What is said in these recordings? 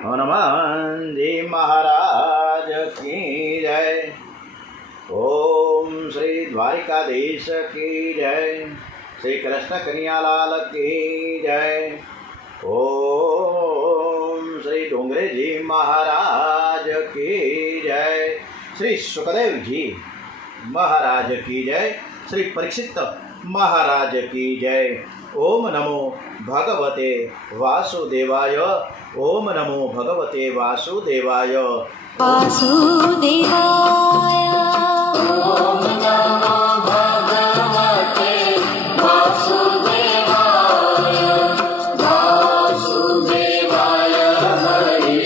हनुमान जी महाराज की जय। ओम श्री द्वारिकाधीश की जय। श्री कृष्ण कन्हैयालाल की जय। ओम श्री डोंगरे जी महाराज की जय। श्री सुखदेव जी महाराज की जय। श्री परीक्षित महाराज की जय। ओम नमो भगवते वासुदेवाय। ओम नमो भगवते वासुदेवाय। वासुदेवाय ओम नमो भगवते वासुदेवाय। वासुदेवाय हरि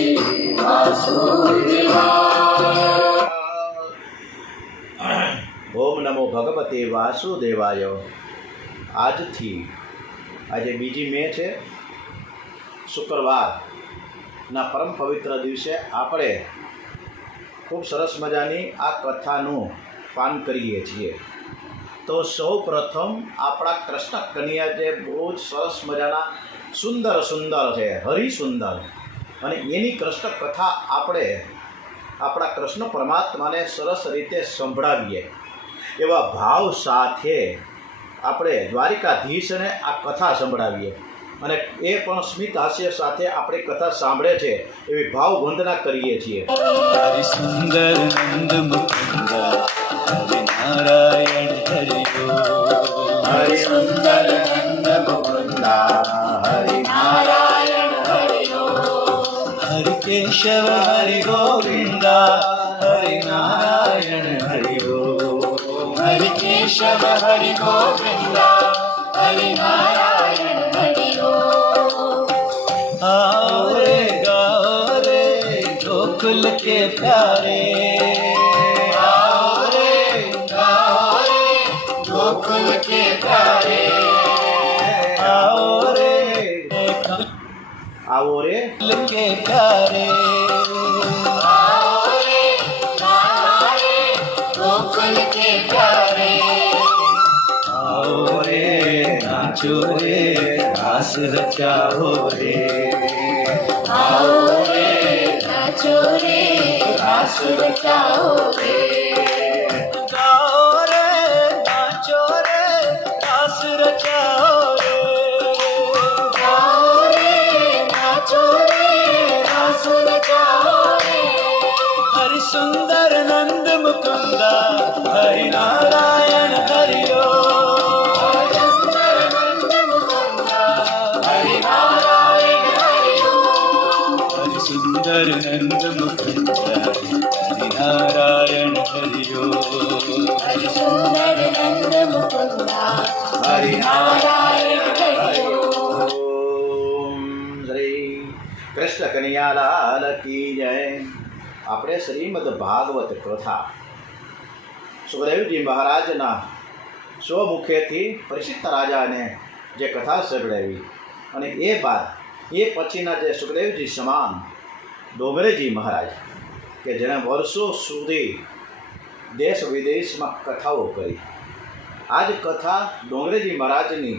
वासुदेवाय। ओम नमो भगवते वासुदेवाय। आज थी આજે બીજી મે છે, શુક્રવારના પરમ પવિત્ર દિવસે આપણે ખૂબ સરસ મજાની આ કથાનું પાન કરીએ છીએ। તો સૌ પ્રથમ આપણા કૃષ્ણ કન્યા જે બહુ જ સરસ મજાના સુંદર છે, હરિસુંદર, અને એની કૃષ્ણ કથા આપણે આપણા કૃષ્ણ પરમાત્માને સરસ રીતે સંભળાવીએ એવા ભાવ સાથે આપણે દ્વારિકાધીશને આ કથા સંભળાવીએ, અને એ પણ સ્મિત હાસ્ય સાથે આપણે કથા સાંભળે છે એવી ભાવ વંદના કરીએ છીએ। હરિ સુંદર નંદ મુકુંદ હરિ નારાયણ હરિ હરિ સુંદર નંદ મુકુંદ હરિ નારાયણ હરિ હરિ કેશવ હરિ ગોવિંદ હરિ નારાયણ હરિ હરિ કેશવ હરિ ગોવિંદ હરિ નારાયણ હરિ आओ रे गाओ रे गोकुल के प्यारे। आओ रे गाओ रे गोकुल के प्यारे। आओ रे આવો રે गोकुल के प्यारे। आओ रे गाओ रे गोकुल के प्यारे। आओ रे नाचो रे रास रचाओ रे। आओ रे नाचो रे रास रचाओ रे। गाओ रे नाचो रे रास रचाओ रे। आओ रे नाचो रे रास रचाओ रे। हरि सुंदर नंद मुकुंद हरि नारायण हरि सुंदर नंद मुकुंद हरि नारायण हरि हरि सुंदर नंद मुकुंद हरि नारायण हरि हरि सुंदर नंद मुकुंद હરિ नारायण हरि ઓમ શ્રી કૃષ્ણ કન્હૈયાલાલ की जय। આપણે શ્રીમદ ભાગવત કથા સુખદેવજી મહારાજના સ્વમુખેથી પરીક્ષિત રાજાને જે કથા સંભળાવી, અને એ બાદ એ પછીના જે સુખદેવજી સમાન ડોંગરેજી મહારાજ કે જેણે વર્ષો સુધી દેશ વિદેશમાં કથાઓ કરી, આ જ કથા ડોંગરેજી મહારાજની,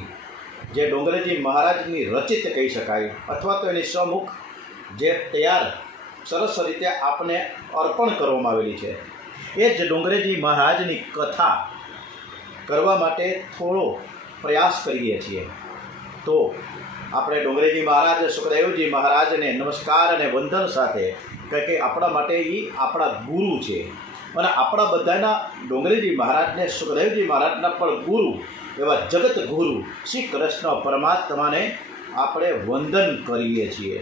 જે ડોંગરેજી મહારાજની રચિત કહી શકાય, અથવા તો એની સ્વમુખ જે તૈયાર સરસ રીતે આપને અર્પણ કરવામાં આવેલી છે, એ જ ડોંગરેજી મહારાજની કથા કરવા માટે થોડો પ્રયાસ કરીએ છીએ। તો આપણે ડોંગરેજી મહારાજ સુખદેવજી મહારાજને નમસ્કાર અને વંદન સાથે કે આપણા માટે એ આપણા ગુરુ છે, અને આપણા બધાના ડોંગરેજી મહારાજને સુખદેવજી મહારાજના પણ ગુરુ એવા જગત ગુરુ શ્રી કૃષ્ણ પરમાત્માને આપણે વંદન કરીએ છીએ।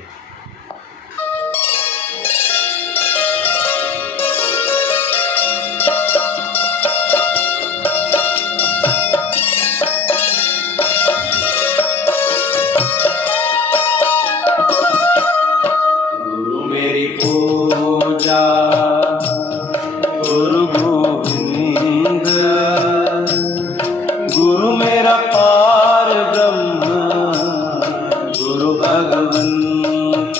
गुरु गोविंद गुरु मेरा पार ब्रह्म गुरु भगवंत।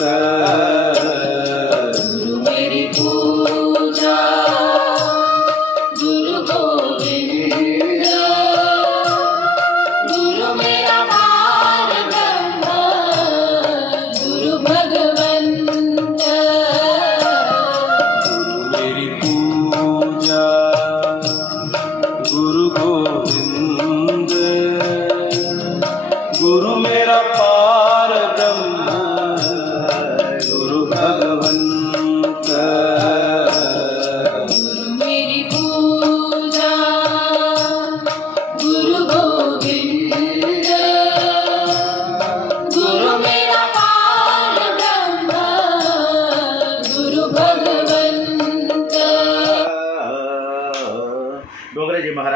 गुरु मेरी पूजा गुरु गोविंद गुरु मेरा पार ब्रह्म गुरु भगवंत।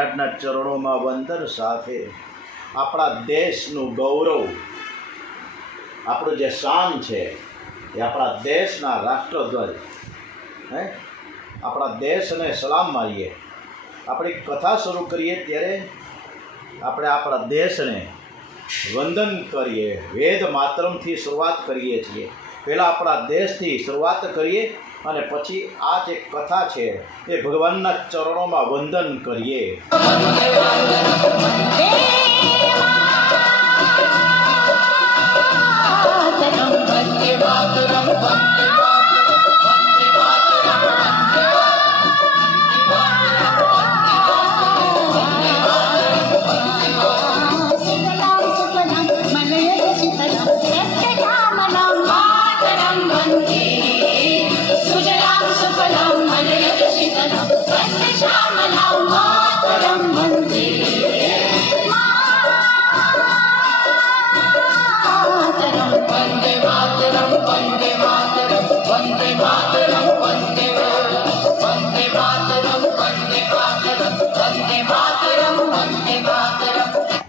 મહારાજના ચરણોમાં વંદન સાથે આપણા દેશનું ગૌરવ, આપણું જે શાન છે એ આપણા દેશના રાષ્ટ્રધ્વજ, આપણા દેશને સલામ મારીએ. આપણી કથા શરૂ કરીએ ત્યારે આપણે આપણા દેશને વંદન કરીએ, વેદ માતરમથી શરૂઆત કરીએ છીએ. પહેલાં આપણા દેશથી શરૂઆત કરીએ અને પછી આ જે કથા છે એ ભગવાનના ચરણોમાં વંદન કરીએ.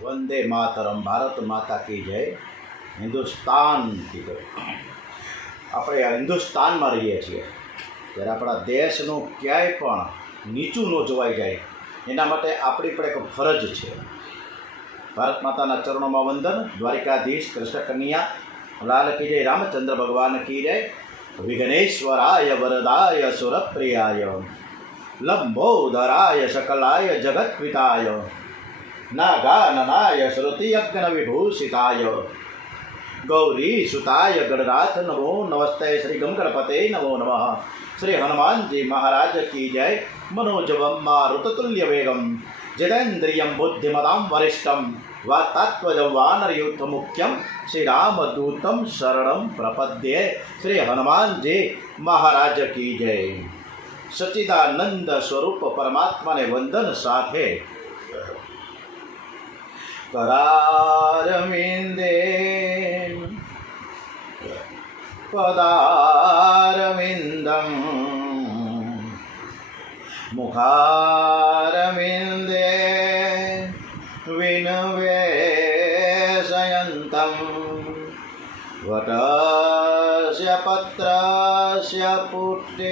વંદે માતરમ, ભારત માતા કી જય, હિન્દુસ્તાન કી જય. આપણે આ હિન્દુસ્તાનમાં રહીએ છીએ ત્યારે આપણા દેશનું ક્યાંય પણ નીચું ન જોવાઈ જાય એના માટે આપણી પણ એક ફરજ છે. ભારત માતાના ચરણોમાં વંદન. દ્વારિકાધીશ કૃષ્ણ કન્યા લાલ કી જય, રામચંદ્ર ભગવાન કી જય. વિઘ્નેશ્વરાય વરદાય સુરપ્રિયાય લંબોદરાય શકલાય જગત્પિતાય નાગાનનાય શ્રુતિયજ્ઞ વિભૂષિતાય ગૌરી સુતાય ગણનાથ નમો નમસ્તે. શ્રી ગમ ગણપતે નમો નમઃ. શ્રી હનુમાનજી મહારાજ કી જય. મનોજવમ મારુતતુલ્ય વેગમ जितेन्द्रियं बुद्धिमतां वरिष्ठं वातात्मजं वानरयूथमुख्यं श्रीरामदूतं शरणं प्रपद्ये. श्री हनुमान जी महाराज की जय. सच्चिदानंद स्वरूप परमात्मा ने वंदन साथे करारविंदे पदारविंदं मुखारविंदे विनवेशयन्तं वटस्य पत्रस्य पुष्टेशयानं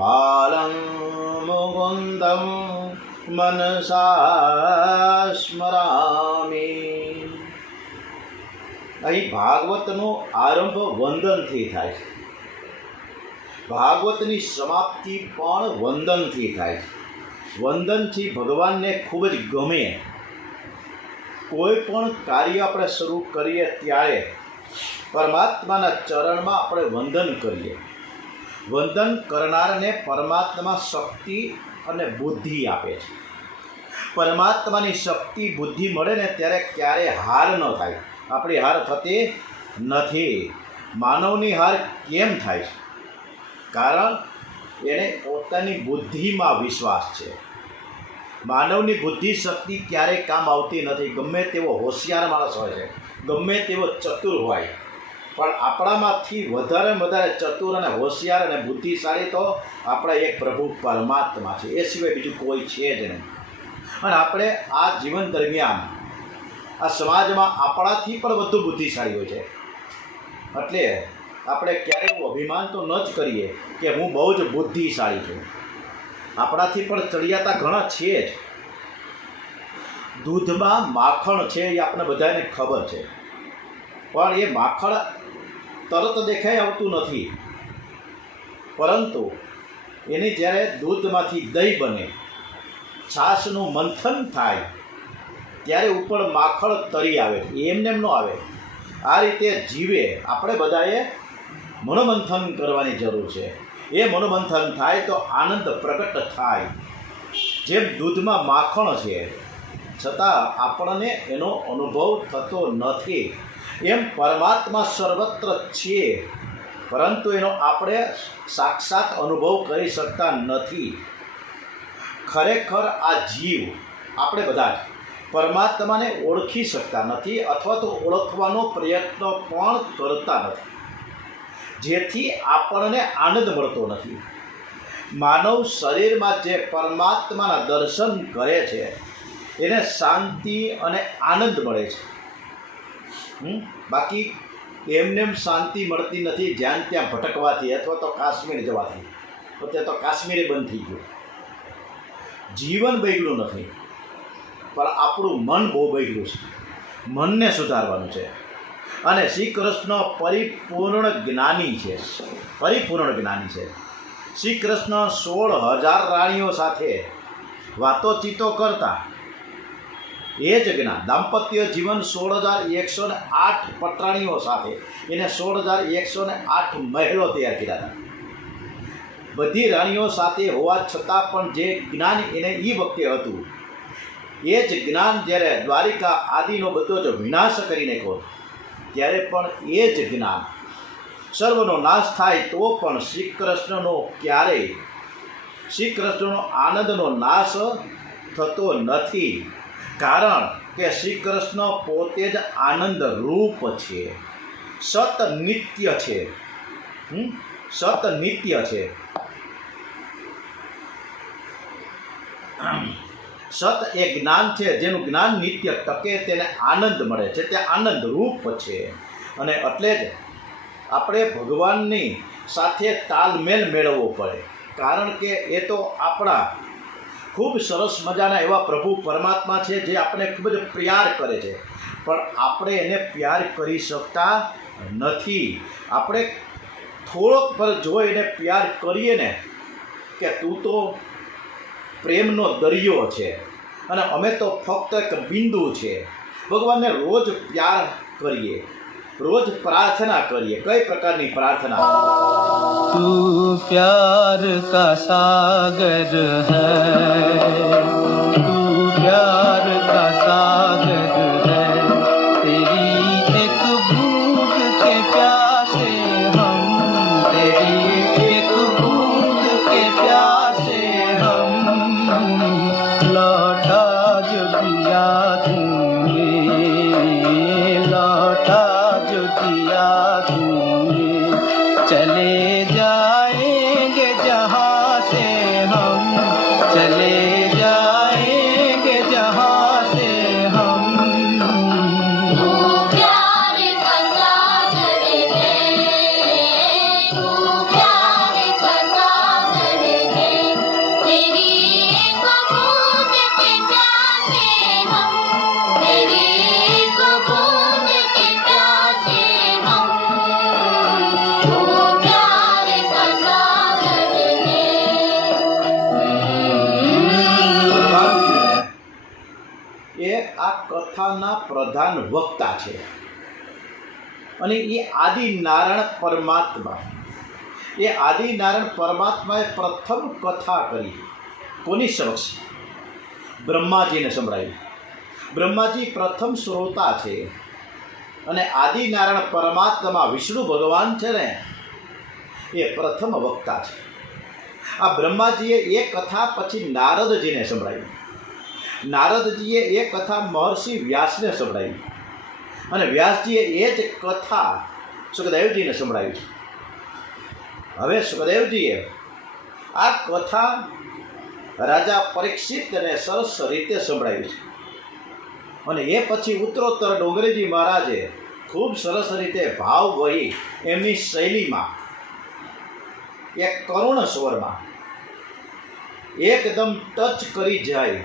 बालं मुकुन्दं मनसा स्मरामि. અહીં ભાગવતનો આરંભ વંદનથી થાય છે. ભાગવતની સમાપ્તિ પણ વંદનથી થાય છે. વંદનથી ભગવાનને ખૂબ જ ગમે. કોઈ પણ કાર્ય આપણે શરૂ કરીએ ત્યારે પરમાત્માના ચરણમાં આપણે વંદન કરીએ. વંદન કરનારને પરમાત્મા શક્તિ અને બુદ્ધિ આપે છે. પરમાત્માની શક્તિ બુદ્ધિ મળે ને ત્યારે ક્યારે હાર ન થાય. આપણી હાર થતી નથી. માનવની હાર કેમ થાય છે? કારણ એને પોતાની બુદ્ધિમાં વિશ્વાસ છે. માનવની બુદ્ધિ શક્તિ ક્યારેય કામ આવતી નથી. ગમે તેવો હોશિયાર માણસ હોય છે, ગમે તેવો ચતુર હોય, પણ આપણામાંથી વધારે ચતુર અને હોશિયાર અને બુદ્ધિશાળી તો આપણા એક પ્રભુ પરમાત્મા છે. એ સિવાય બીજું કોઈ છે જ નહીં. અને આપણે આ જીવન દરમિયાન આ સમાજમાં આપણાથી પણ વધુ બુદ્ધિશાળી હોય છે. એટલે આપણે ક્યારેય એવું અભિમાન તો ન જ કરીએ કે હું બહુ જ બુદ્ધિશાળી છું. આપણાથી પણ ચડિયાતા ઘણા છે જ. દૂધમાં માખણ છે એ આપણે બધાને ખબર છે, પણ એ માખણ તરત દેખાઈ આવતું નથી. પરંતુ એની જ્યારે દૂધમાંથી દહીં બને, છાશનું મંથન થાય, ત્યારે ઉપર માખણ તરી આવે. એમને એમ ન આવે. આ રીતે જીવે આપણે બધાએ મનોમંથન કરવાની જરૂર છે. એ મનોમંથન થાય તો આનંદ પ્રગટ થાય. જેમ દૂધમાં માખણ છે છતાં આપણને એનો અનુભવ થતો નથી, એમ પરમાત્મા સર્વત્ર છે, પરંતુ એનો આપણે સાક્ષાત અનુભવ કરી શકતા નથી. ખરેખર આ જીવ આપણે બધા જ પરમાત્માને ઓળખી શકતા નથી, અથવા તો ઓળખવાનો પ્રયત્ન પણ કરતા નથી, જેથી આપણને આનંદ મળતો નથી. માનવ શરીરમાં જે પરમાત્માના દર્શન કરે છે એને શાંતિ અને આનંદ મળે છે. બાકી એમને એમ શાંતિ મળતી નથી જ્યાં ત્યાં ભટકવાથી અથવા તો કાશ્મીર જવાથી. અત્યારે તો કાશ્મીરે બંધ થઈ ગયું. જીવન બગડ્યું નથી, પણ આપણું મન બહુ બગડ્યું છે. મનને સુધારવાનું છે. અને શ્રી કૃષ્ણ પરિપૂર્ણ જ્ઞાની છે, પરિપૂર્ણ જ્ઞાની છે. શ્રી કૃષ્ણ 16,000 રાણીઓ સાથે વાતોચીતો કરતા. એ જ જ્ઞાન દાંપત્ય જીવન 16,108 પટરાણીઓ સાથે એને 16,108 મહેલો તૈયાર કર્યા હતા. બધી રાણીઓ સાથે હોવા છતાં પણ જે જ્ઞાન એને એ વખતે હતું, એ જ જ્ઞાન જ્યારે દ્વારિકા આદિનો બધો જ વિનાશ કરી નાખ્યો, ત્યારે પણ એ જ જ્ઞાન સર્વનો નાશ થાય તો પણ શ્રી કૃષ્ણનો ક્યારેય, શ્રી કૃષ્ણનો આનંદનો નાશ થતો નથી. કારણ કે શ્રી કૃષ્ણ પોતે જ આનંદ રૂપ છે, સત નિત્ય છે. સત નિત્ય છે. સત એ જ્ઞાન છે, જેનું જ્ઞાન નિત્ય ટકે તેને આનંદ મળે છે, તે આનંદ રૂપ છે. અને એટલે જ આપણે ભગવાનની સાથે તાલમેલ મેળવવો પડે. કારણ કે એ તો આપણા ખૂબ સરસ મજાના એવા પ્રભુ પરમાત્મા છે જે આપણે ખૂબ જ પ્યાર કરે છે, પણ આપણે એને પ્યાર કરી શકતા નથી. આપણે થોડોક પર જો એને પ્યાર કરીએ ને કે તું તો પ્રેમનો દરિયો છે અને અમે તો ફક્ત એક બિંદુ છે. ભગવાનને રોજ પ્યાર કરીએ, રોજ પ્રાર્થના કરીએ. કઈ પ્રકારની પ્રાર્થના? तू प्यार का सागर है, तू प्यार का सागर है, तेरी एक बूंद के प्यासे हम, तेरी एक बूंद के प्यासे हम, लौटा जो दिया तूने, लौटा जो दिया तूने, चले जाएंगे जहाँ से हम, चले जाएंगे जहाँ से हम. तू प्यार का सागर है, तू प्यार का सागर है, तेरी एक बूंद के प्यासे हम, तेरी एक बूंद के प्यासे हम. तू प्यार का सागर है. ભગવાન છે ને, એ આ કથાના પ્રધાન વક્તા છે. અને એ આદિનારાયણ પરમાત્મા, એ આદિનારાયણ પરમાત્માએ પ્રથમ કથા કરી. કોની સમક્ષ? બ્રહ્માજીને સંભળાવી. બ્રહ્માજી પ્રથમ શ્રોતા છે અને આદિનારાયણ પરમાત્મા વિષ્ણુ ભગવાન છે ને, એ પ્રથમ વક્તા છે. આ બ્રહ્માજીએ એ કથા પછી નારદજીને સંભળાવી. નારદજીએ એ કથા મહર્ષિ વ્યાસને સંભળાવી અને વ્યાસજીએ એ જ કથા સુખદેવજીને સંભળાવી. હવે સુખદેવજીએ આ કથા રાજા પરીક્ષિતને સરસ રીતે સંભળાવી છે. અને એ પછી ઉત્તરોત્તર ડોંગરેજી મહારાજે ખૂબ સરસ રીતે ભાવ વહી એમની શૈલીમાં એક કરુણ સ્વરમાં એકદમ ટચ કરી જાય,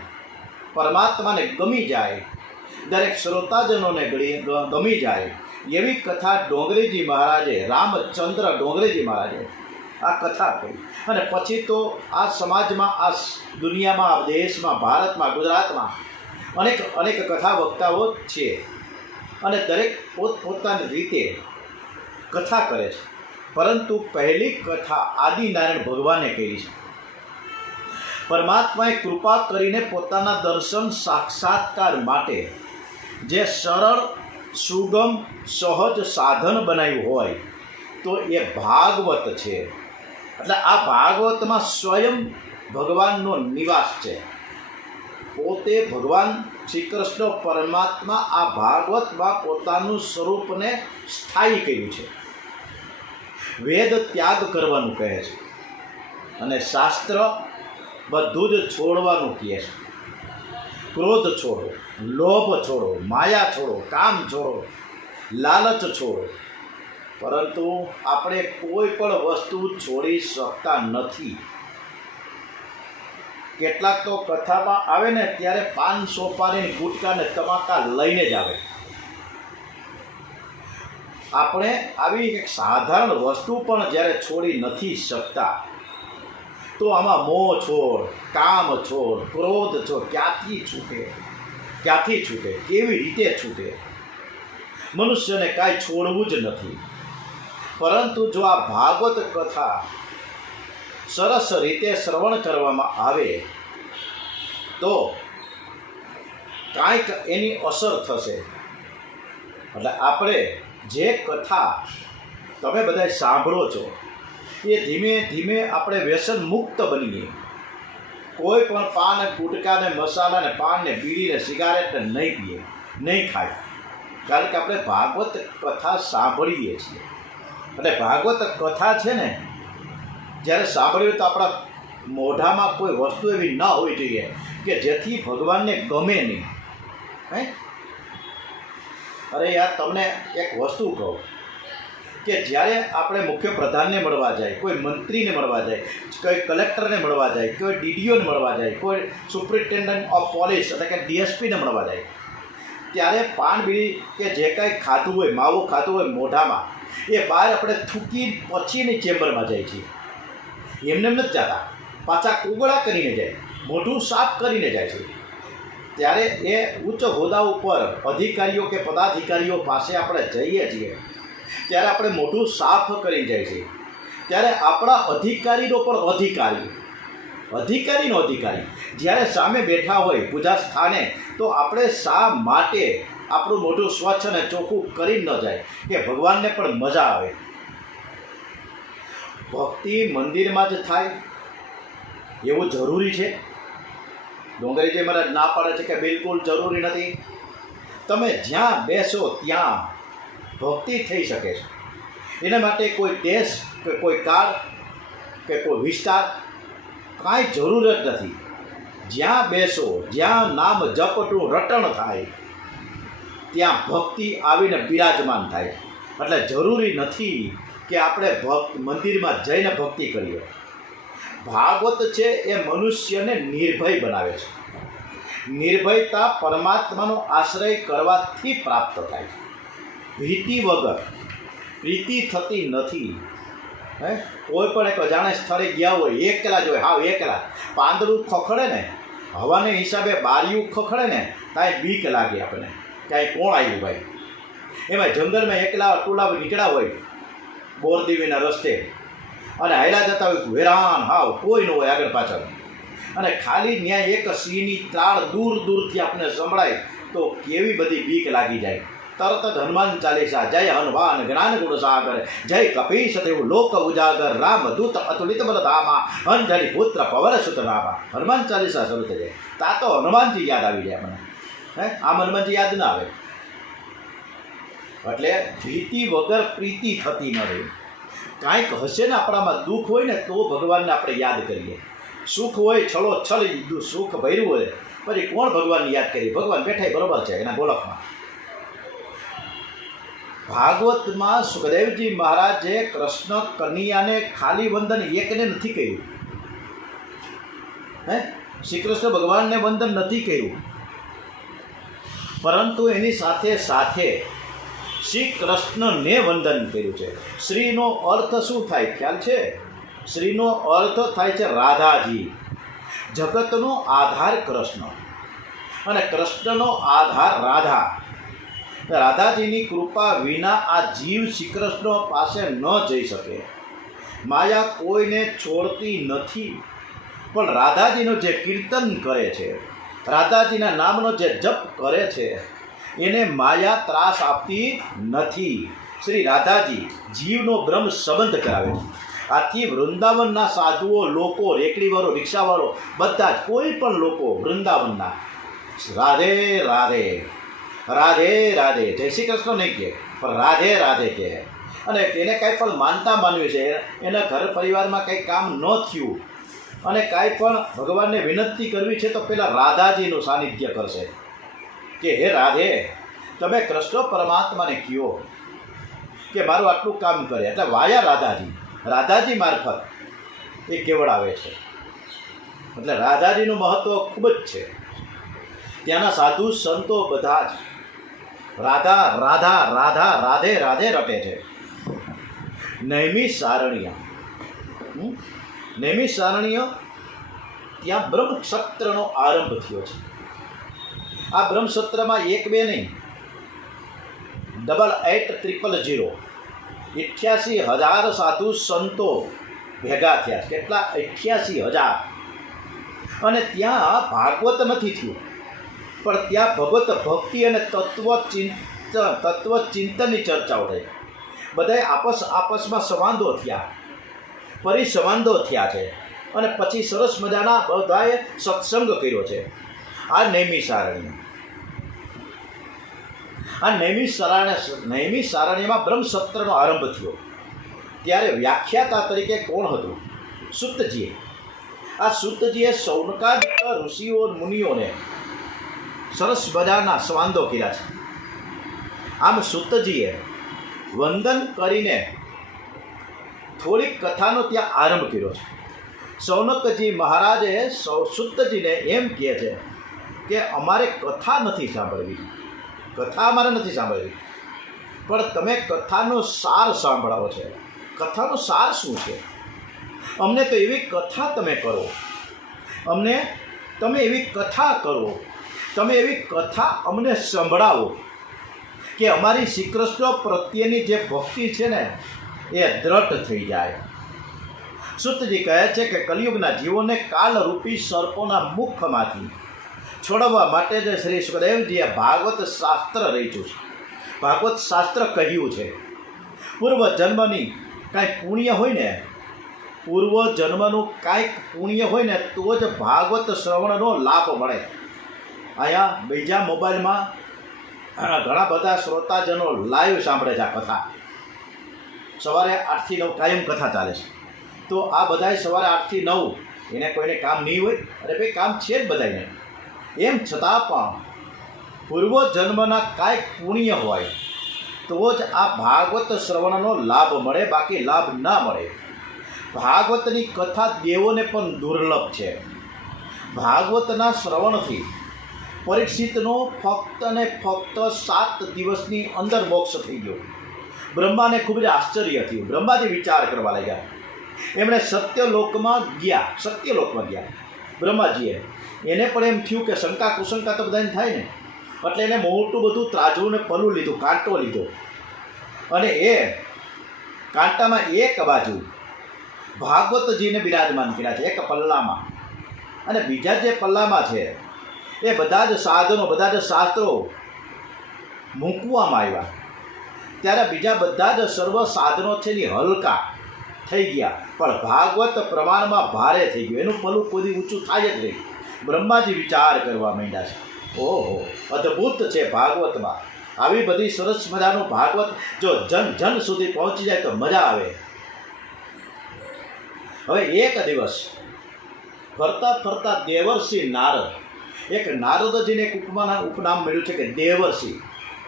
પરમાત્માને ગમી જાય, દરેક શ્રોતાજનોને ગમી જાય એવી કથા ડોંગરેજી મહારાજે, રામચંદ્ર ડોંગરેજી મહારાજે આ કથા કહી. અને પછી તો આ સમાજમાં, આ દુનિયામાં, આ દેશમાં, ભારતમાં, ગુજરાતમાં અનેક અનેક કથા વક્તાઓ છે અને દરેક પોતપોતાની રીતે કથા કરે છે. પરંતુ પહેલી કથા આદિનારાયણ ભગવાને કરી છે. પરમાત્માએ કૃપા કરીને પોતાના દર્શન સાક્ષાત્કાર માટે જે સરળ, સુગમ, સહજ સાધન બનાવ્યું હોય તો એ ભાગવત છે. એટલે આ ભાગવતમાં સ્વયં ભગવાનનો નિવાસ છે. પોતે ભગવાન શ્રી કૃષ્ણ પરમાત્મા આ ભાગવતમાં પોતાનું સ્વરૂપને સ્થાયી કર્યું છે. વેદ ત્યાગ કરવાનું કહે છે. અને શાસ્ત્ર બધું જ છોડવાનું કહે છે. ક્રોધ છોડો, લોભ છોડો, માયા છોડો, કામ છોડો, લાલચ છોડો. પરંતુ આપણે કોઈ પણ વસ્તુ છોડી શકતા નથી. કેટલાક તો કથામાં આવે ને ત્યારે પાન સોપારી ગુટકા ને તમાકા લઈને જ આવે. આપણે આવી એક સાધારણ વસ્તુ પણ જ્યારે છોડી નથી શકતા તો આમાં મોહ છોડ, કામ છોડ, ક્રોધ છોડ ક્યાંથી છૂટે, કેવી રીતે છૂટે? મનુષ્યને કાંઈ છોડવું જ નથી. પરંતુ જો આ ભાગવત કથા સરસ રીતે શ્રવણ કરવામાં આવે તો કાંઈક એની અસર થશે. એટલે આપણે જે કથા તમે બધા સાંભળો છો એ ધીમે ધીમે આપણે વ્યસન મુક્ત બનીએ. કોઈ પણ પાન, ગુટકા ને મસાલા ને પાન ને બીડી ને સિગારેટ ને નહીં પીએ, નહીં ખાય. કારણ કે આપણે ભાગવત કથા સાંભળીએ છીએ. એટલે ભાગવત કથા છે ને, જ્યારે સાંભળ્યું તો આપણા મોઢામાં કોઈ વસ્તુ એવી ન હોવી જોઈએ કે જેથી ભગવાનને ગમે નહીં. હે, અરે યાર, તમને એક વસ્તુ કહું કે જ્યારે આપણે મુખ્ય પ્રધાનને મળવા જાય, કોઈ મંત્રીને મળવા જાય, કોઈ કલેક્ટરને મળવા જાય, કોઈ ડીડીઓને મળવા જાય, કોઈ સુપ્રિન્ટેન્ડન્ટ ઓફ પોલીસ એટલે કે ડીએસપીને મળવા જાય, ત્યારે પાન બીડી કે જે કાંઈ ખાધું હોય, માવું ખાધું હોય મોઢામાં, એ બહાર આપણે થૂકી પછીની ચેમ્બરમાં જાય છીએ. એમને એમ નથી જતા, પાછા કોગળા કરીને જાય, મોઢું સાફ કરીને જાય છે. ત્યારે એ ઉચ્ચ હોદ્દા ઉપર અધિકારીઓ કે પદાધિકારીઓ પાસે આપણે જઈએ છીએ ત્યારે આપણે મોઢું સાફ કરીને જાય છે. ત્યારે આપણા અધિકારીનો પણ અધિકારીનો અધિકારી જ્યારે સામે બેઠા હોય પૂજા સ્થાને, તો આપણે શા માટે આપણું મોઢું સ્વચ્છ અને ચોખ્ખું કરી ન જાય કે ભગવાનને પણ મજા આવે? ભક્તિ મંદિરમાં જ થાય એવું જરૂરી છે? ડોંગરીજી મહારાજ ના પાડે છે કે બિલકુલ જરૂરી નથી. તમે જ્યાં બેસો ત્યાં ભક્તિ થઈ શકે છે. એના માટે કોઈ દેશ કે કોઈ કાળ કે કોઈ વિસ્તાર કાંઈ જરૂર જ નથી. જ્યાં બેસો, જ્યાં નામ જપનું રટણ થાય ત્યાં ભક્તિ આવીને બિરાજમાન થાય. એટલે જરૂરી નથી કે આપણે મંદિરમાં જઈને ભક્તિ કરીએ. ભાગવત છે એ મનુષ્યને નિર્ભય બનાવે છે. નિર્ભયતા પરમાત્માનો આશ્રય કરવાથી પ્રાપ્ત થાય છે. ભીતિ વગર પ્રીતિ થતી નથી. કોઈ પણ એક અજાણે સ્થળે ગયા હોય, એકલા જ હોય, હાવ એકલા, પાંદડું ખખડે ને, હવાને હિસાબે બારીયું ખખડે ને, કાંઈ બીક લાગે આપણને, કાંઈ કોણ આવ્યું ભાઈ. એમાં જંગલમાં એકલા ટોળા નીકળ્યા હોય બોરદેવીના રસ્તે અને હાયલા જતા હોય, હેરાન હાવ, કોઈ ન હોય આગળ પાછળ, અને ખાલી ત્યાં એક સિંહની ત્રાળ દૂર દૂરથી આપણને સંભળાય તો કેવી બધી બીક લાગી જાય. તરત જ હનુમાન ચાલીસા, જય હનુમાન જ્ઞાન ગુણ સાગર, જય કપીશ દેવ લોક ઉજાગર, રામ દૂત અતુલિત બલધામા, અંજલિ પુત્ર પવન સુત રામા. હનુમાન ચાલીસા શરૂ થઈ જાય. તા તો હનુમાનજી યાદ આવી જાય મને. આમ હનુમાનજી યાદ ના આવે. એટલે ભીતિ વગર પ્રીતિ થતી ન રહી. કાંઈક હશે ને આપણામાં દુઃખ હોય ને તો ભગવાનને આપણે યાદ કરીએ. સુખ હોય છલો છલ સુખ ભર્યું હોય પછી કોણ ભગવાનને યાદ કરીએ? ભગવાન બેઠા બરોબર છે એના ગોલકમાં. ભાગવતમાં સુખદેવજી મહારાજે કૃષ્ણ કનૈયાને ખાલી વંદન એકને નથી કર્યું. શ્રી કૃષ્ણ ભગવાનને વંદન નથી કર્યું, પરંતુ એની સાથે સાથે શ્રી કૃષ્ણને વંદન કર્યું છે. શ્રીનો અર્થ શું થાય ખ્યાલ છે? શ્રીનો અર્થ થાય છે રાધાજી. જગતનો આધાર કૃષ્ણ અને કૃષ્ણનો આધાર રાધા. રાધાજીની કૃપા વિના આ જીવ શ્રી કૃષ્ણ પાસે ન જઈ શકે. માયા કોઈને છોડતી નથી, પણ રાધાજીનું જે કીર્તન કરે છે, રાધાજીના નામનો જે જપ કરે છે, એને માયા ત્રાસ આપતી નથી. શ્રી રાધાજી જીવનો બ્રહ્મ સંબંધ કરાવે છે. આથી વૃંદાવનના સાધુઓ, લોકો, રેકડીવાળો, રિક્ષાવાળો, બધા જ કોઈ પણ લોકો વૃંદાવનના રાધે રાધે, રાધે રાધે, જય શ્રી કૃષ્ણ નહીં કહે પણ રાધે રાધે કહે. અને એને કંઈ પણ માનતા માનવી છે, એના ઘર પરિવારમાં કંઈ કામ ન થયું અને કાંઈ પણ ભગવાનને વિનંતી કરવી છે તો પહેલાં રાધાજીનું સાનિધ્ય કરશે કે હે રાધે, તમે કૃષ્ણ પરમાત્માને કહો કે મારું આટલું કામ કરે, એટલે વાયા રાધાજી મારફત એ કેવડાવે છે. એટલે રાધાજીનું મહત્ત્વ ખૂબ જ છે. ત્યાંના સાધુ સંતો બધા જ રાધા રાધા રાધા રાધે રાધે રટે છે. નૈમિષારણ્ય ત્યાં બ્રહ્મસત્રનો આરંભ થયો છે. આ બ્રહ્મસત્રમાં 1 2 નહીં, 8800 88,000 સાધુ સંતો ભેગા થયા. કેટલા? 88,000. અને ત્યાં ભાગવત નથી થયું, પણ ત્યાં ભગવત ભક્તિ અને તત્વચિંતનની ચર્ચાઓ થઈ. બધાએ આપસમાં સંવાદો થયા, પરિસંવાદો થયા છે, અને પછી સરસ મજાના બધાએ સત્સંગ કર્યો છે. આ નૈમિષારણ્યમાં બ્રહ્મસત્રનો આરંભ થયો. ત્યારે વ્યાખ્યાતા તરીકે કોણ હતું? સૂતજીએ. આ સૂતજીએ સૌનકાદિક ઋષિઓ મુનિઓને સરસ મજાના સંવાદો કર્યા છે. આમ સૂતજીએ વંદન કરીને થોડીક કથાનો ત્યાં આરંભ કર્યો છે. સૌનકજી મહારાજે સૂતજીને એમ કહે છે કે અમારે કથા નથી સાંભળવી, પણ તમે કથાનો સાર સાંભળાવો છે. કથાનો સાર શું છે? અમને તો એવી કથા તમે કરો, તમે એવી કથા અમને સંભળાવો કે અમારી શ્રી કૃષ્ણ પ્રત્યેની જે ભક્તિ છે ને એ દ્રઢ થઈ જાય. સૂતજી કહે છે કે કલિયુગના જીવોને કાલરૂપી સર્પોના મુખમાંથી છોડાવવા માટે જ શ્રી સુખદેવજીએ ભાગવત શાસ્ત્ર રચ્યું છે. ભાગવત શાસ્ત્ર કહ્યું છે પૂર્વજન્મની કાંઈ પુણ્ય હોય ને, પૂર્વજન્મનું કાંઈક પુણ્ય હોય ને તો જ ભાગવત શ્રવણનો લાભ મળે. અહીંયા બીજા મોબાઈલમાં ઘણા બધા શ્રોતાજનો લાઈવ સાંભળે છે આ કથા. સવારે 8 થી 9 કાયમ કથા ચાલે છે. તો આ બધાય સવારે 8 થી 9 એને કોઈને કામ નહીં હોય, અરે ભાઈ કામ છે જ બધાને. એમ છતાં પણ પૂર્વજન્મના કાંઈક પુણ્ય હોય તો જ આ ભાગવત શ્રવણનો લાભ મળે, બાકી લાભ ના મળે. ભાગવતની કથા દેવોને પણ દુર્લભ છે. ભાગવતના શ્રવણથી પરીક્ષિતનો ફક્ત ને ફક્ત 7 દિવસની અંદર મોક્ષ થઈ ગયો. બ્રહ્માને ખૂબ જ આશ્ચર્ય થયું. બ્રહ્માજી વિચાર કરવા લાગ્યા. એમણે સત્યલોકમાં ગયા બ્રહ્માજીએ. એને પણ એમ થયું કે શંકા કુશંકા તો બધાને થાય ને, એટલે એને મોટું બધું ત્રાજવું ને પલું લીધું, કાંટો લીધો, અને એ કાંટામાં એક બાજુ ભાગવતજીને બિરાજમાન કર્યા છે એક પલ્લામાં, અને બીજા જે પલ્લામાં છે એ બધા જ સાધનો, બધા જ શાસ્ત્રો મૂકવામાં આવ્યા. ત્યારે બીજા બધા જ સર્વ સાધનો છે એ હલકા થઈ ગયા, પણ ભાગવત પ્રમાણમાં ભારે થઈ ગયું. એનું પલું કોઈ ઊંચું થાય જ નહીં. બ્રહ્માજી વિચાર કરવા માંડ્યા છે, ઓહો અદ્ભુત છે ભાગવતમાં. આવી બધી સરસ મજાનું ભાગવત જો જન સુધી પહોંચી જાય તો મજા આવે. હવે એક દિવસ ફરતા દેવર્ષિ નારદ, એક નારદજીને એક ઉપનામ મળ્યું છે કે દેવર્ષિ.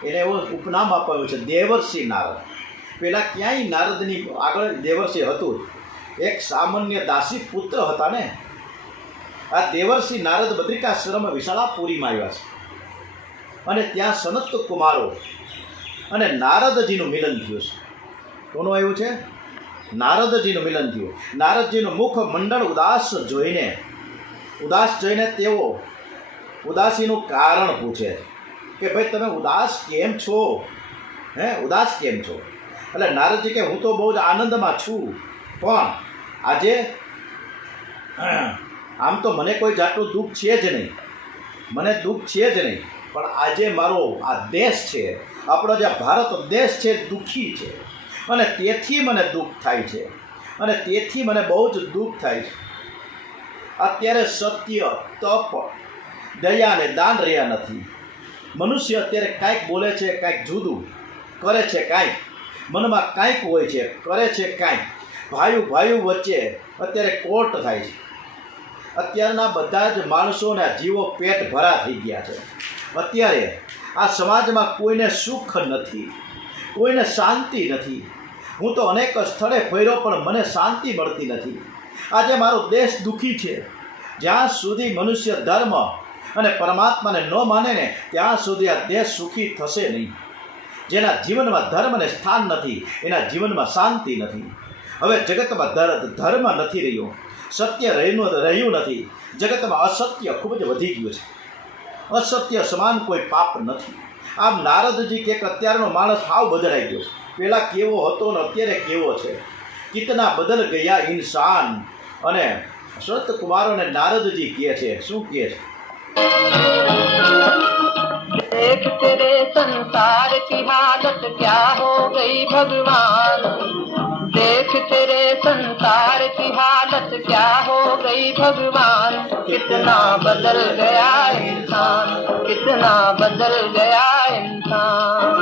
એને એવું ઉપનામ આપ્યું છે દેવર્ષિ નારદ. પહેલાં ક્યાંય નારદની આગળ દેવર્ષિ હતું, એક સામાન્ય દાસી પુત્ર હતા ને. આ દેવર્ષિ નારદ બદ્રિકાશ્રમ વિશાળાપુરીમાં આવ્યા છે, અને ત્યાં સનત કુમારો અને નારદજીનું મિલન થયું છે. કોનું આવ્યું છે? નારદજીનું મિલન થયું. નારદજીનું મુખ મંડળ ઉદાસ જોઈને તેઓ ઉદાસીનું કારણ પૂછે કે ભાઈ તમે ઉદાસ કેમ છો? ઉદાસ કેમ છો? એટલે નારદજી કે હું તો બહુ જ આનંદમાં છું, પણ આજે આમ તો મને કોઈ જાતનું દુઃખ છે જ નહીં, પણ આજે મારો આ દેશ છે, આપણો જે ભારત દેશ છે દુઃખી છે, અને તેથી મને દુઃખ થાય છે, અને તેથી મને બહુ જ દુઃખ થાય છે. અત્યારે સત્ય, તપ, દયા અને દાન રહ્યા નથી. મનુષ્ય અત્યારે કાંઈક બોલે છે, કાંઈક જુદું કરે છે, કાંઈક મનમાં કાંઈક હોય છે, કરે છે કાંઈક. ભાઈઓ વચ્ચે અત્યારે કોર્ટ થાય છે, અત્યારના બધા જ માણસોના જીવો પેટ ભરા થઈ ગયા છે. અત્યારે આ સમાજમાં કોઈને સુખ નથી, કોઈને શાંતિ નથી. હું તો અનેક સ્થળે ફર્યો પણ મને શાંતિ મળતી નથી. આજે મારો દેશ દુઃખી છે. જ્યાં સુધી મનુષ્ય ધર્મ અને પરમાત્માને ન માને ને ત્યાં સુધી આ દેશ સુખી થશે નહીં. જેના જીવનમાં ધર્મને સ્થાન નથી એના જીવનમાં શાંતિ નથી. હવે જગતમાં ધર્મ નથી રહ્યો, સત્ય રહ્યું નથી. જગતમાં અસત્ય ખૂબ જ વધી ગયું છે. અસત્ય સમાન કોઈ પાપ નથી. આમ નારદજી કે અત્યારનો માણસ હાવ બદલાઈ ગયો છે. પહેલાં કેવો હતો ને અત્યારે કેવો છે. કિતના બદલ ગયા ઇન્સાન. અને સત કુમારોને નારદજી કહે છે, શું કહે છે? देख तेरे संसार की हालत क्या हो गई भगवान, देख तेरे संसार की हालत क्या हो गई भगवान. कितना बदल गया इंसान, कितना बदल गया इंसान.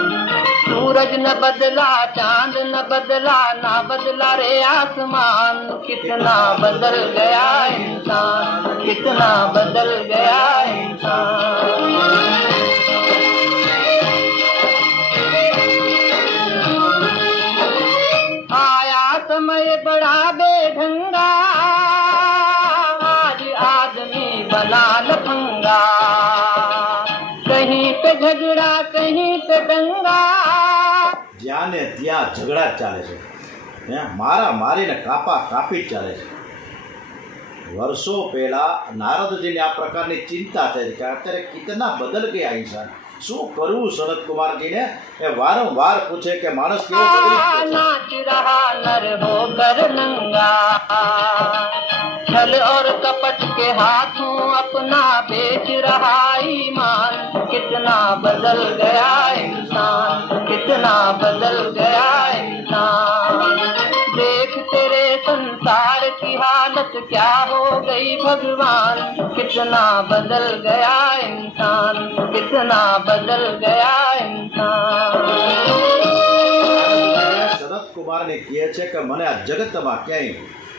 सूरज न बदला, चांद न बदला, ना बदला रे आसमान. कितना बदल गया इंसान, कितना बदल गया इंसान. आया समय बड़ा बेढंगा, आज आदमी बना लफंगा. कहीं पे झगड़ा, कहीं पे दंगा. જ્યાં ને ત્યાં ઝઘડા જ ચાલે છે. મારા મારીને કાપા કાપી જ ચાલે છે. વર્ષો પહેલાં નારદજીને આ પ્રકારની ચિંતા થઈ કે અત્યારે કિતના બદલ ગયા ઇન્સાન. શું કરવું સનત કુમારજીને? એ વારંવાર પૂછે કે માણસ કેવો બદલી ગયો છે. नाच रहा नर होकर नंगा, छल और कपट के हाथों अपना बेच रहा ईमान. कितना बदल गया इंसान, कितना बदल गया इंसान. देख तेरे संसार की हालत क्या हो गई भगवान. कितना बदल गया इंसान, कितना बदल गया इंसान. સનત કુમારને કહે છે કે મને આ જગતમાં ક્યાંય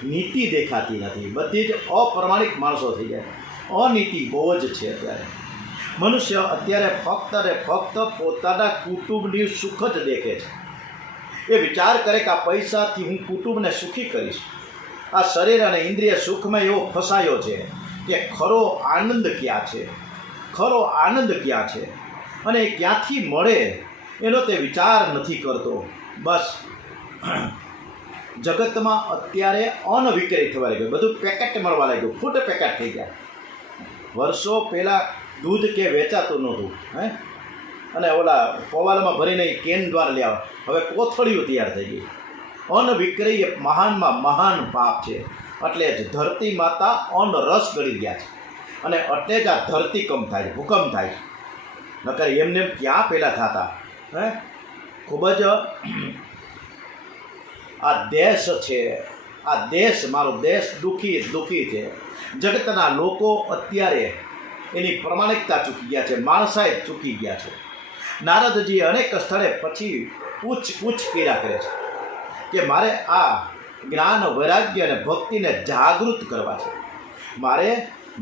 નીતિ દેખાતી નથી. બધી જ અપ્રમાણિક માણસો થઈ ગયા. અનીતિ બહુ જ છે અત્યારે. મનુષ્ય અત્યારે ફક્ત ને ફક્ત પોતાના કુટુંબની સુખ જ દેખે છે. એ વિચાર કરે કે આ પૈસાથી હું કુટુંબને સુખી કરીશ. આ શરીર અને ઇન્દ્રિય સુખમાં એવો ફસાયો છે કે ખરો આનંદ ક્યાં છે, ખરો આનંદ ક્યાં છે અને એ ક્યાંથી મળે એનો તે વિચાર નથી કરતો. બસ જગતમાં અત્યારે અનવિક્રય થવા લાગ્યું, બધું પેકેટ મળવા લાગ્યું, ફૂડ પેકેટ થઈ ગયા. વર્ષો પહેલાં દૂધ કે વેચાતું નહોતું, અને ઓલા પવાલામાં ભરીને કેન દ્વારા લેવા, હવે કોથળીઓ તૈયાર થઈ ગઈ. અનવિક્રય એ મહાનમાં મહાન પાપ છે. એટલે જ ધરતી માતા અનરસ ગળી ગયા છે અને એટલે જ આ ધરતીકંપ થાય છે, ભૂકંપ થાય છે. નકર એમને ક્યાં પહેલાં થતા. ખૂબ જ આ દેશ છે, આ દેશ મારો દેશ દુઃખી છે. જગતના લોકો અત્યારે એની પ્રમાણિકતા ચૂકી ગયા છે, માણસાઈ ચૂકી ગયા છે. નારદજી અનેક સ્થળે પછી પૂછ કર્યા કરે છે કે મારે આ જ્ઞાન, વૈરાગ્ય અને ભક્તિને જાગૃત કરવા છે. મારે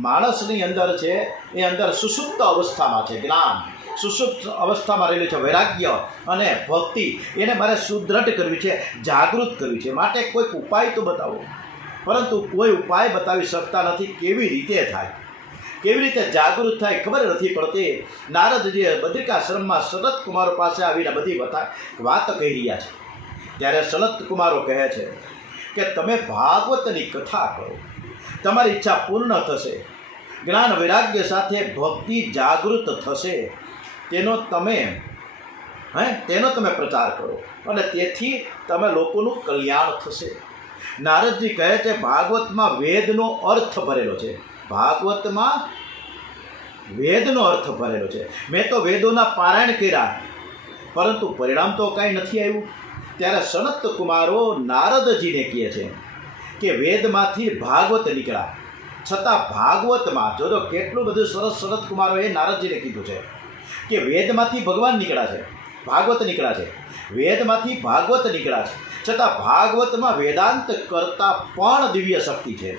માણસની અંદર છે એ અંદર સુષુપ્ત અવસ્થામાં છે જ્ઞાન, સુષુપ્ત અવસ્થામાં રહેલું છે વૈરાગ્ય અને ભક્તિ. એને મારે સુદ્રઢ કરવી છે, જાગૃત કરવી છે. માટે કોઈક ઉપાય તો બતાવો. પરંતુ કોઈ ઉપાય બતાવી શકતા નથી. કેવી રીતે થાય, કેવી રીતે જાગૃત થાય ખબર નથી પડતી. નારદજીએ બદ્રિકાશ્રમમાં સનત કુમારો પાસે આવીને બધી વાત કહી રહ્યા છે. ત્યારે સનત કુમારો કહે છે કે તમે ભાગવતની કથા કરો, તમારી ઈચ્છા પૂર્ણ થશે. જ્ઞાન વૈરાગ્ય સાથે ભક્તિ જાગૃત થશે. તેનો તમે પ્રચાર કરો અને તેથી તમે લોકોનું કલ્યાણ થશે. નારદજી કહે છે ભાગવતમાં વેદનો અર્થ ભરેલો છે. ભાગવતમાં વેદનો અર્થ ભરેલો છે. મેં તો વેદોના પારાયણ કર્યા પરંતુ પરિણામ તો કાંઈ નથી આવ્યું. ત્યારે સનત કુમારો નારદજીને કહે છે કે વેદમાંથી ભાગવત નીકળ્યા, છતાં ભાગવતમાં જો કેટલું બધું સરસ સનત કુમારોએ નારદજીને કીધું છે કે વેદમાંથી ભગવાન નીકળ્યા છે, ભાગવત નીકળ્યા છે, વેદમાંથી ભાગવત નીકળ્યા છે, છતાં ભાગવતમાં વેદાંત કરતાં પણ દિવ્ય શક્તિ છે.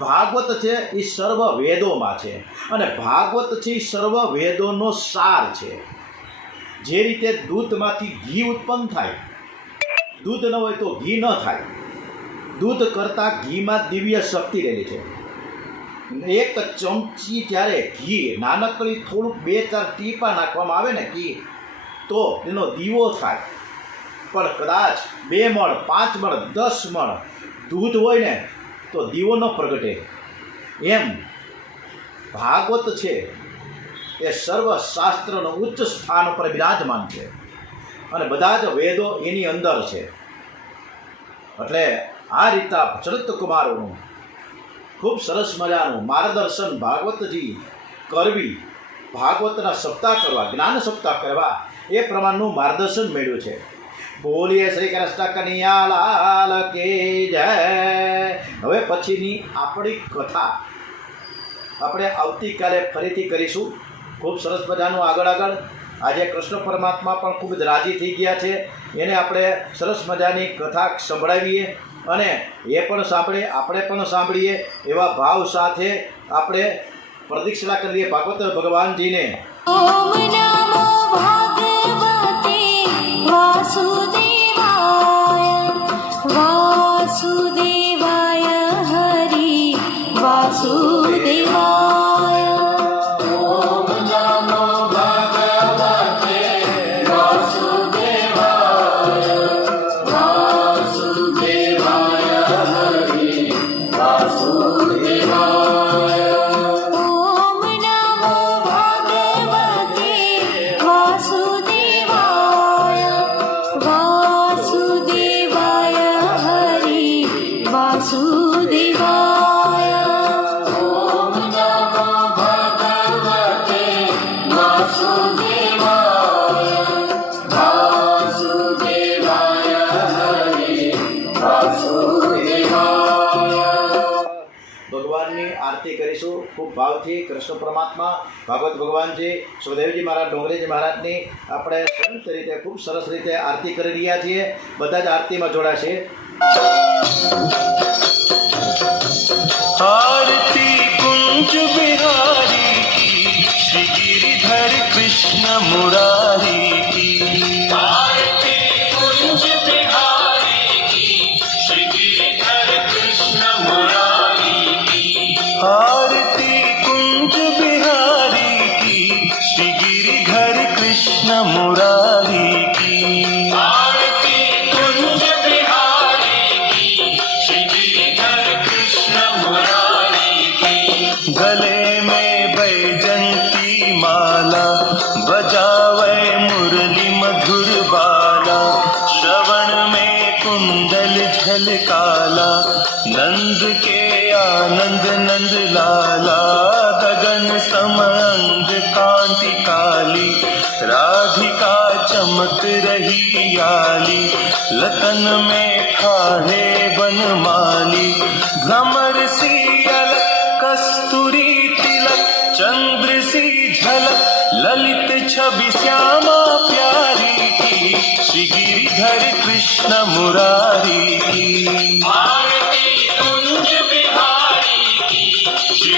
ભાગવત છે એ સર્વ વેદોમાં છે અને ભાગવત છે એ સર્વ વેદોનો સાર છે. જે રીતે દૂધમાંથી ઘી ઉત્પન્ન થાય, દૂધ ન હોય તો ઘી ન થાય. દૂધ કરતાં ઘીમાં દિવ્ય શક્તિ રહેલી છે. એક ચમચી જ્યારે ઘી નાનકડી થોડુંક 2-4 ટીપા નાખવામાં આવે ને ઘી તો એનો દીવો થાય. પણ કદાચ 2 મણ 5 મણ 10 મણ દૂધ હોય ને તો દીવો ન પ્રગટે. એમ ભાગવત છે એ સર્વશાસ્ત્રનો ઉચ્ચ સ્થાન પર બિરાજમાન છે અને બધા જ વેદો એની અંદર છે. એટલે આ રીતના ચરિત્ર કુમારોનું ખૂબ સરસ મજાનું માર્ગદર્શન ભાગવતજી કરવી, ભાગવતના સપ્તાહ કરવા, જ્ઞાન સપ્તાહ કરવા એ પ્રમાણનું માર્ગદર્શન મેળવ્યું છે. બોલીએ શ્રી કૃષ્ણ કનૈયા લાલ કી જય. હવે પછીની આપણી કથા આપણે આવતીકાલે ફરીથી કરીશું. ખૂબ સરસ મજાનું આગળ આજે કૃષ્ણ પરમાત્મા પણ ખૂબ જ રાજી થઈ ગયા છે. એને આપણે સરસ મજાની કથા સંભળાવીએ અને એ પણ સાંભળીએ, આપણે પણ સાંભળીએ એવા ભાવ સાથે આપણે પ્રદક્ષિણા કરીએ ભાગવત ભગવાનજીને. ઓમ નમો ભગવતે વાસુદેવાય વાસુદેવાય હરિ વાસુદેવાય. ઓમ નમો ભગવતે વાસુદેવાય વાસુદેવાય હરિ વાસુદેવાય. ઓમ નમો ભગવતે વાસુદેવાય વાસુદેવાય હરિ વાસુદેવાય. ઓમ નમો ભગવતે વાસુદેવાય વાસુદેવાય હરિ વાસુદેવાય. ભગવાનની આરતી કરીશું ખૂબ ભાવથી. કૃષ્ણ પરમાત્મા, ભાગવત ભગવાનજી, સુખદેવજી મહારાજ, ડોંગરેજી મહારાજની આપણે સંત રીતે ખૂબ સરસ રીતે આરતી કરી રહ્યા છીએ. બધા જ આરતીમાં જોડાશે. आरती कुंज बिहारी की श्री गिरिधर कृष्ण मुरारी की. आरती कुंज बिहारी की श्री गिरिधर कृष्ण मुरारी की. आरती कुंज बिहारी की श्री गिरिधर कृष्ण मुरारी की. आरती कुंज बिहारी की श्री गिरिधर कृष्ण मुरारी की. गले में बैजंती माला बजावे मुरली मधुर बाला. श्रवण में कुंडल झलकाला नंद के आनंद नंद लाला. गगन समअंग कांति काली राधिका चमक रही आली. लतन में ठाणे बनमाली भ्रमर सी अलक कस्तूरी तिलक. चंद्र सी झलक ललित छवि श्यामा प्यारी की. श्री गिरिधर कृष्ण मुरारी की. आरती कुंज बिहारी की श्री